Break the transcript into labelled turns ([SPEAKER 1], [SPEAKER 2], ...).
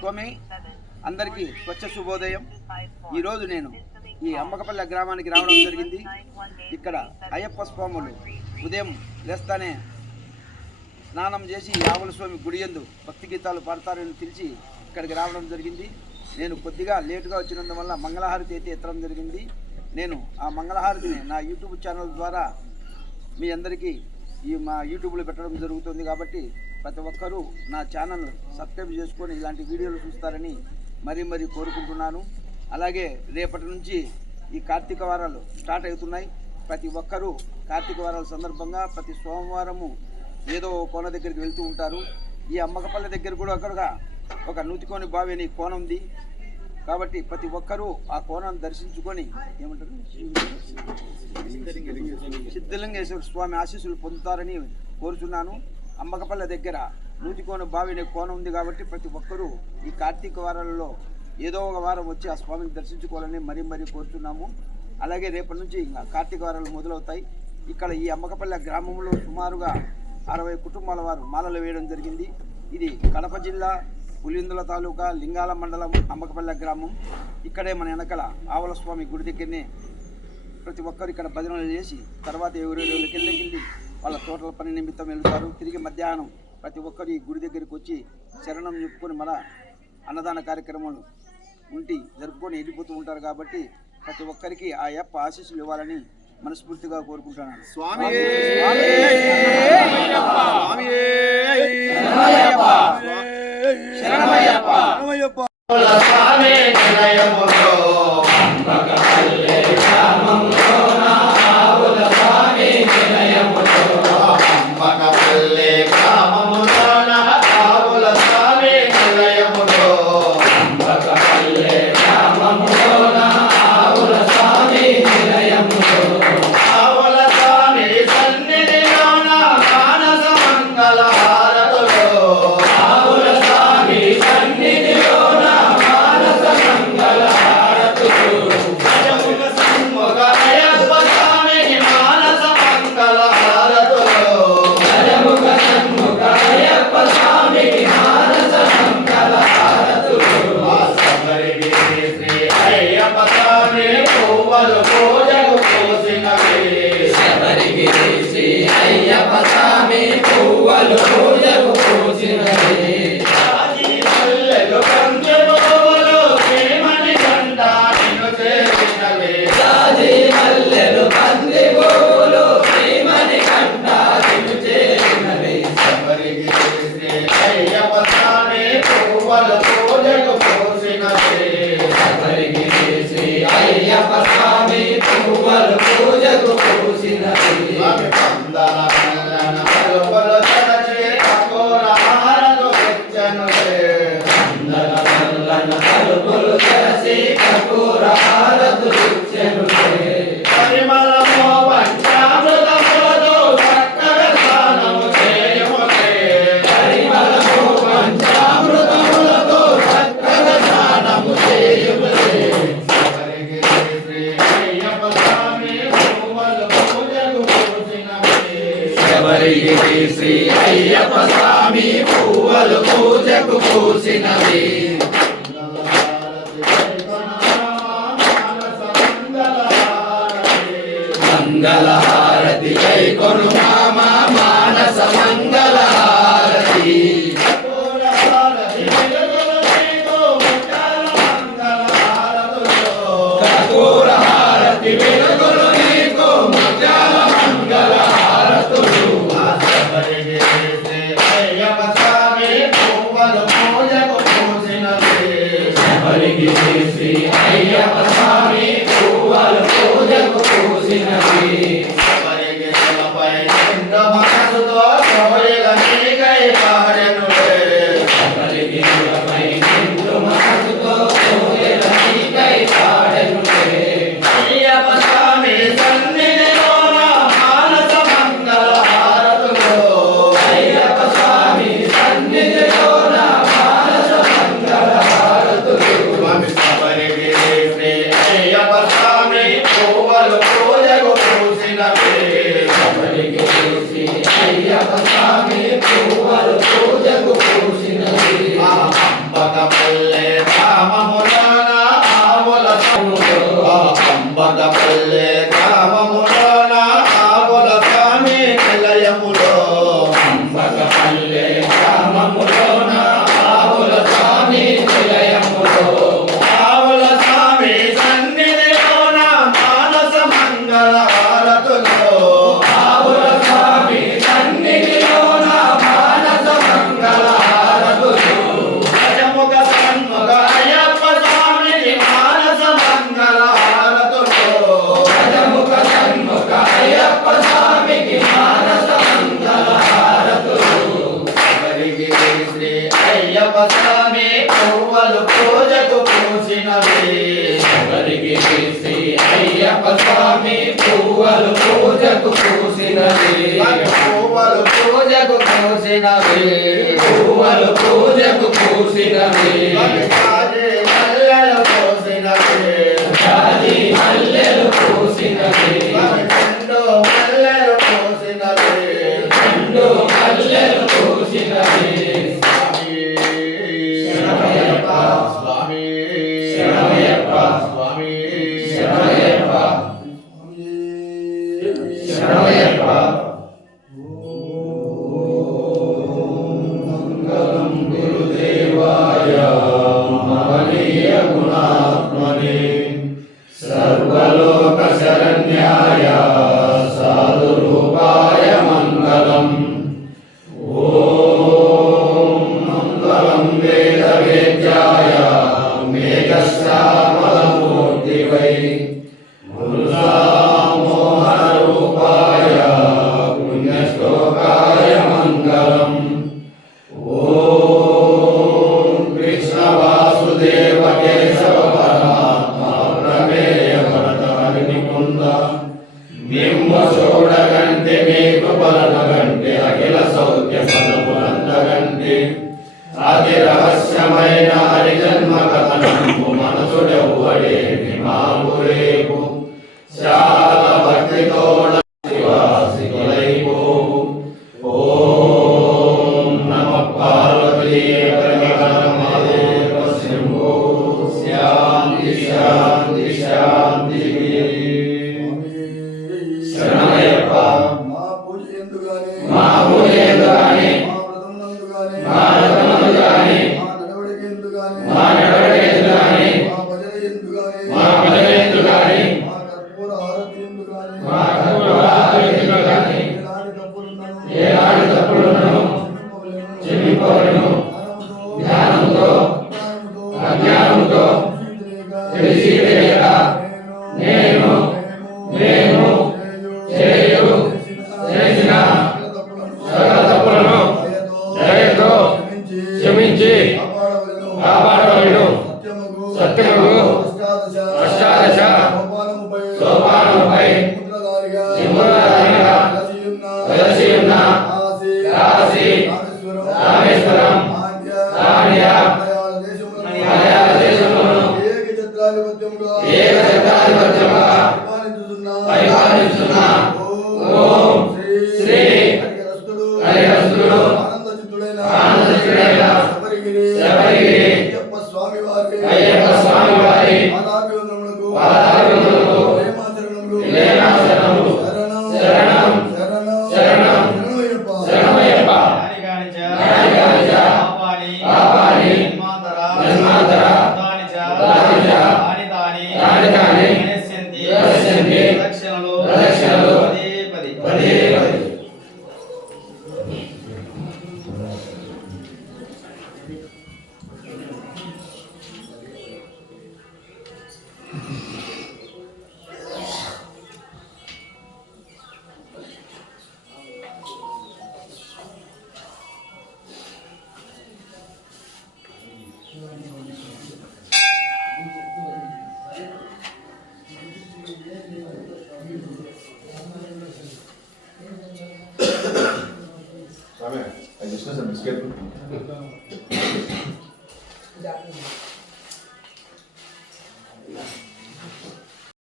[SPEAKER 1] స్వామి అందరికీ స్వచ్ఛ శుభోదయం. ఈరోజు నేను ఈ అమ్మకపల్లె గ్రామానికి రావడం జరిగింది. ఇక్కడ అయ్యప్ప స్వాములు ఉదయం లేస్తానే స్నానం చేసి యావుల స్వామి గుడి యందు భక్తి గీతాలు పాడతారని తెలిసి ఇక్కడికి రావడం జరిగింది. నేను కొద్దిగా లేటుగా వచ్చినందువల్ల మంగళహారతి అయితే ఎత్తడం జరిగింది. నేను ఆ మంగళహారతిని నా యూట్యూబ్ ఛానల్ ద్వారా మీ అందరికీ ఈ మా యూట్యూబ్లో పెట్టడం జరుగుతుంది కాబట్టి ప్రతి ఒక్కరూ నా ఛానల్ సబ్స్క్రైబ్ చేసుకొని ఇలాంటి వీడియోలు చూస్తారని మరీ మరీ కోరుకుంటున్నాను. అలాగే రేపటి నుంచి ఈ కార్తీక వారాలు స్టార్ట్ అవుతున్నాయి. ప్రతి ఒక్కరూ కార్తీక వారాల సందర్భంగా ప్రతి సోమవారము ఏదో కోన దగ్గరికి వెళ్తూ ఉంటారు. ఈ అమ్మకపల్లె దగ్గర కూడా అక్కడ ఒక నూతికోని బావి అని కోన ఉంది. కాబట్టి ప్రతి ఒక్కరూ ఆ కోణాన్ని దర్శించుకొని ఏమంటారు? సిద్ధలింగేశ్వర స్వామి ఆశీస్సులు పొందుతారని కోరుచున్నాను. అమ్మకపల్లె దగ్గర నూతికోన బావి అనే కోన ఉంది కాబట్టి ప్రతి ఒక్కరూ ఈ కార్తీక వారాలలో ఏదో ఒక వారం వచ్చి ఆ స్వామిని దర్శించుకోవాలని మరీ మరీ కోరుతున్నాము. అలాగే రేపటి నుంచి ఇంకా కార్తీక వారాలు మొదలవుతాయి. ఇక్కడ ఈ అమ్మకపల్లె గ్రామంలో సుమారుగా అరవై కుటుంబాల వారు మాలలు వేయడం జరిగింది. ఇది కడప జిల్లా పులిందుల తాలూకా లింగాల మండలం అమ్మకపల్లె గ్రామం. ఇక్కడే మన వెనకల ఆవల స్వామి గుడి దగ్గరనే ప్రతి ఒక్కరు ఇక్కడ భజనలు చేసి తర్వాత ఎవరెవరికి వెళ్ళి వాళ్ళ తోటల పని నిమిత్తం వెళ్తారు. తిరిగి మధ్యాహ్నం ప్రతి ఒక్కరు ఈ గుడి దగ్గరికి వచ్చి శరణం చెప్పుకొని మన అన్నదాన కార్యక్రమాలు ఉండి జరుపుకొని వెళ్ళిపోతూ ఉంటారు కాబట్టి ప్రతి ఒక్కరికి ఆ యప్ప ఆశీస్సులు ఇవ్వాలని మనస్ఫూర్తిగా కోరుకుంటున్నాను.
[SPEAKER 2] స్వామి!
[SPEAKER 3] స్వామి! శబరిగిరి శ్రీ అయ్యప్ప స్వామి పువ్వులు పూజకు పూసినవి మంగళహారతి కై కొను శ్రీ అయ్యప్ప స్వామి పూజకు పూసినవి. Maria é da కనకస్వామి పువ్వలు పూజకు పూసినవి పువ్వలు పూజకు పూసినవి పువ్వలు పూజకు పూసినవి అష్టాదశ
[SPEAKER 4] Mr. good.